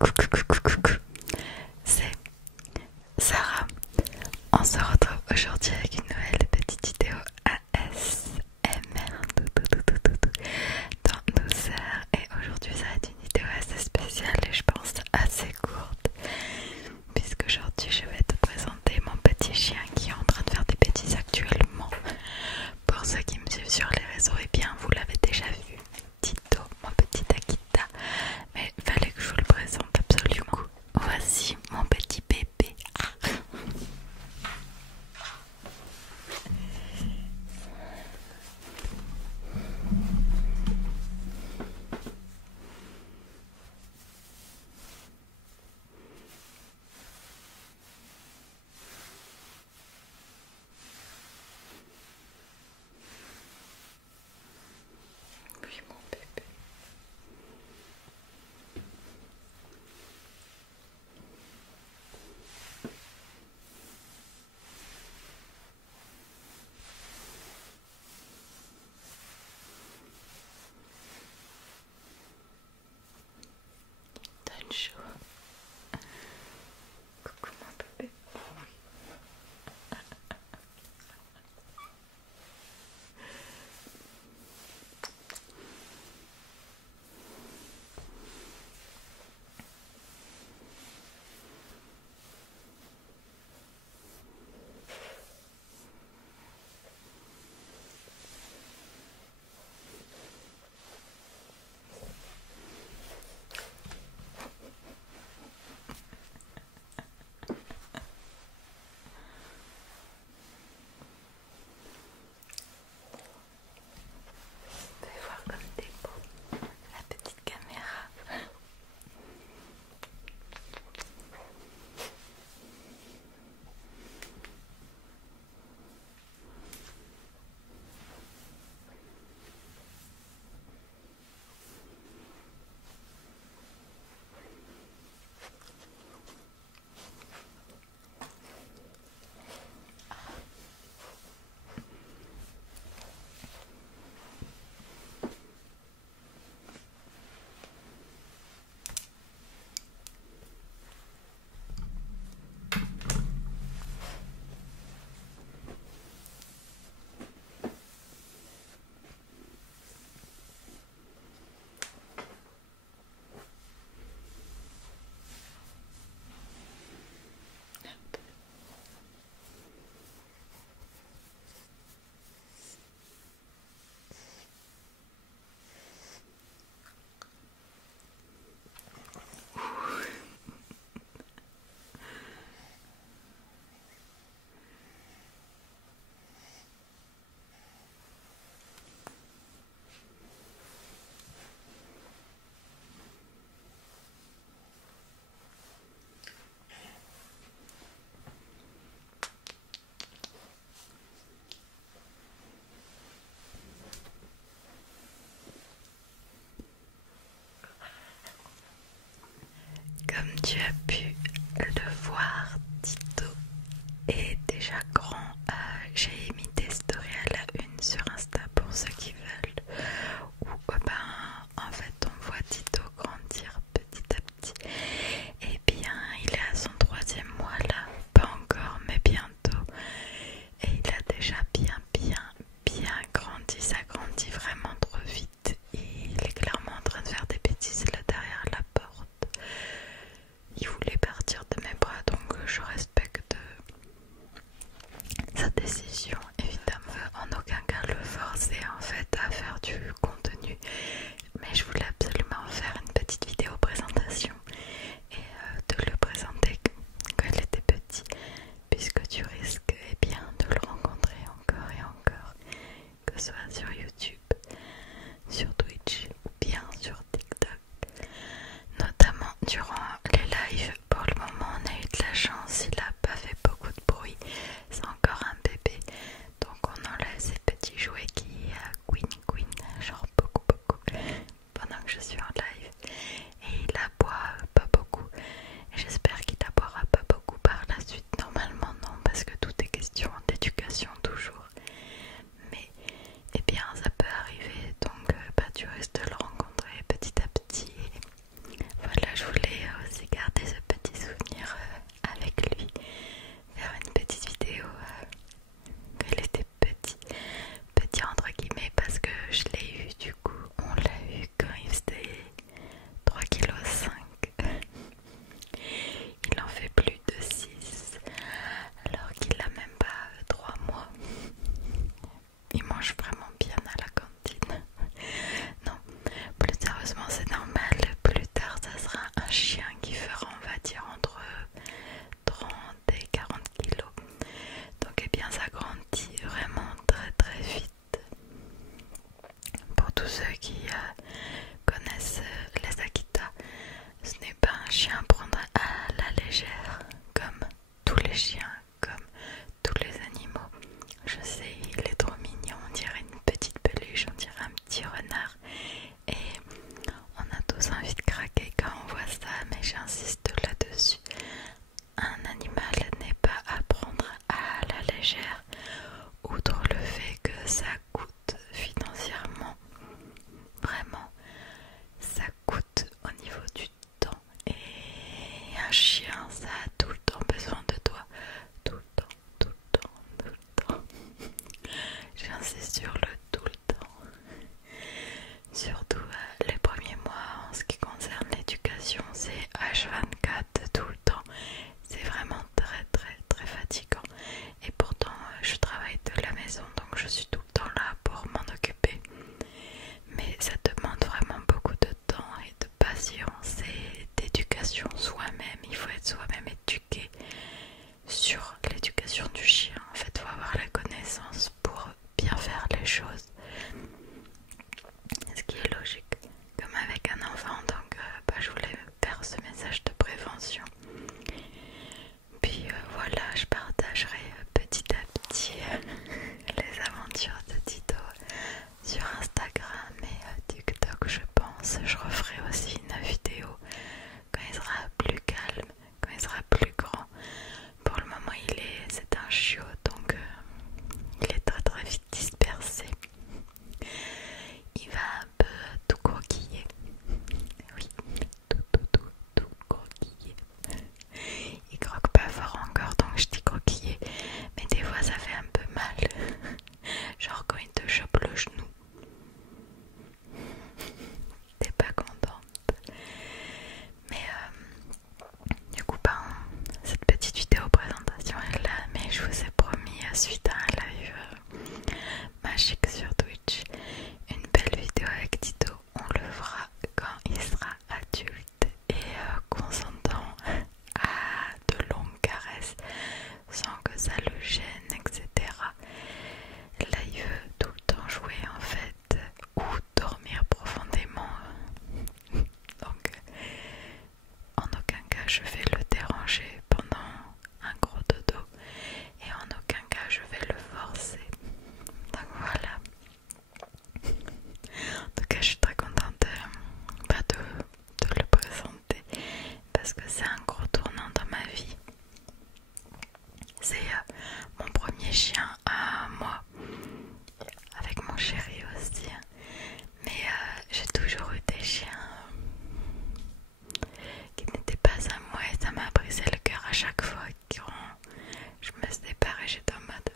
Coucou, c'est Sarah. On se retrouve aujourd'hui avec une nouvelle petite vidéo ASMR dans douceur. Et aujourd'hui ça va être une vidéo assez spéciale et je pense assez courte, puisque aujourd'hui je vais te présenter mon petit chien qui est en train de faire des bêtises actuellement. Pour ceux qui me suivent sur les réseaux, et bien vous l'avez déjà vu, Tito, mon petit Akita, mais il fallait que je vous le présente absolument. Voici mon petit bébé. Oui, mon bébé. Donne chaud. Coucou mon bébé. Vous pouvez voir comme t'es beau, la petite caméra. Comme tu as pu le voir, Tito est déjà grand. J'ai mis des stories à la une sur Insta pour ceux qui veulent. Où en fait on voit Tito grandir petit à petit. Et bien il est à son 3e mois là, pas encore mais bientôt. Et il a déjà bien grandi, ça grandit vraiment trop vite. Et il est clairement en train de faire des bêtises là derrière la porte. Il voulait partir de mes bras, donc je respecte sa décision. Évidemment, en aucun cas le forcer en fait à faire du contenu, mais je voulais absolument faire une petite vidéo présentation et de le présenter quand il était petit, puisque tu risques bien de le rencontrer encore et encore, que ce soit sur YouTube, sur Twitch ou bien sur TikTok, notamment durant les lives. Pour le moment on a eu de la chance, il n'a pas fait beaucoup de bruit, c'est encore un bébé, donc on enlève ces petits jouets qui queen, genre beaucoup pendant que je suis en live, et il aboie pas beaucoup, et j'espère qu'il aboiera pas beaucoup par la suite. Normalement non, parce que tout est question d'éducation toujours, mais eh bien ça peut arriver, donc qui connaissent les Akita, ce n'est pas un chien à prendre à la légère, comme tous les chiens, comme tous les animaux. Je sais, il est trop mignon, on dirait une petite peluche, on dirait un petit renard. Et on a tous envie de craquer quand on voit ça, mais j'insiste là-dessus. Un animal n'est pas à prendre à la légère, outre le fait que ça coûte financièrement. Vraiment, ça coûte au niveau du temps. Et un chien, ça a tout le temps besoin de toi. Tout le temps, tout le temps, tout le temps. J'insiste sur le tout le temps. Surtout les premiers mois en ce qui concerne l'éducation, c'est H24 tout le temps. C'est vraiment très très très fatigant. Et pourtant je travaille de la maison, donc je suis tout le temps là pour m'en occuper. Mais ça demande vraiment beaucoup de temps et de patience et d'éducation soi-même. Il faut être soi-même éduqué sur l'éducation du chien. En fait, il faut avoir la connaissance pour bien faire les choses. Ce qui est logique, comme avec un enfant. Donc je voulais faire ce message de prévention. Puis voilà, je partagerai petit à petit les aventures de Tito sur Instagram et TikTok, je pense. Je referai aussi une vidéo quand il sera plus calme, quand il sera plus grand. Pour le moment, c'est un chiot, donc il est très très vite dispersé. Il va un peu tout croquiller. Oui, tout croquiller. Il croque pas fort encore, donc je dis croquiller. Mais des fois ça fait un peu mal. Genre quand il te chope le genou. T'es pas contente. Mais du coup, cette petite vidéo présentation est là. Mais je vous ai promis, suite à un live magique sur Twitch, une belle vidéo avec Tito. On le fera quand il sera adulte et consentant à de longues caresses sans que ça le gêne, etc. Là il veut tout le temps jouer en fait ou dormir profondément. Donc en aucun cas je vais le déranger pendant un gros dodo et en aucun cas je vais le forcer. Donc voilà. En tout cas je suis très contente de le présenter parce que c'est un gros tournant dans ma vie. C'est mon premier chien à moi, avec mon chéri aussi. Mais j'ai toujours eu des chiens qui n'étaient pas à moi et ça m'a brisé le cœur à chaque fois quand je me séparais. J'étais en mode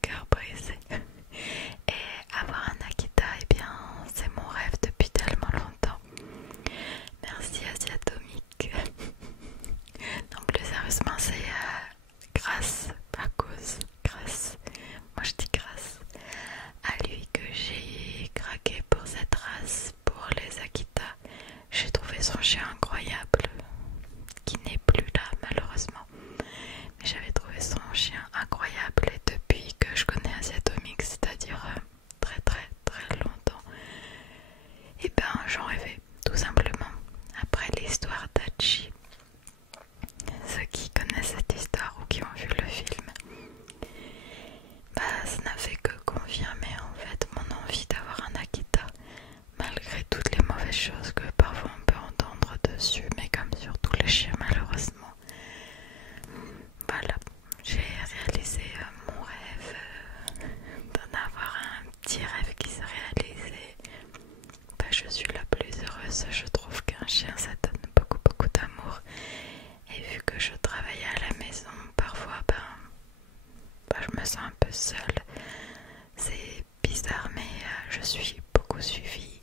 cœur brisé. Et avoir un Akita, eh bien c'est mon rêve depuis tellement longtemps. Merci Asiatomique. Non plus sérieusement, c'est grâce, moi je dis grâce à lui que j'ai craqué pour cette race, pour les Akita. J'ai trouvé son chien incroyable, qui n'est plus là malheureusement. Mais j'avais trouvé son chien incroyable et depuis que je connais Asiatomique, c'est-à-dire très très très longtemps, et ben j'en rêvais tout simplement. Après l'histoire d'Hachi, ceux qui connaissent cette histoire ou qui ont vu le film, ça n'a fait que confirmer en fait mon envie d'avoir un Akita, malgré toutes les mauvaises choses que parfois on peut entendre dessus, mais comme sur tous les chiens malheureusement. Voilà, j'ai réalisé mon rêve d'en avoir un petit rêve qui se réalisait. Je suis la plus heureuse. Je trouve qu'un chien ça donne beaucoup d'amour. Et vu que je travaille à la maison, parfois je me sens un peu seule. C'est bizarre, mais je suis beaucoup suivie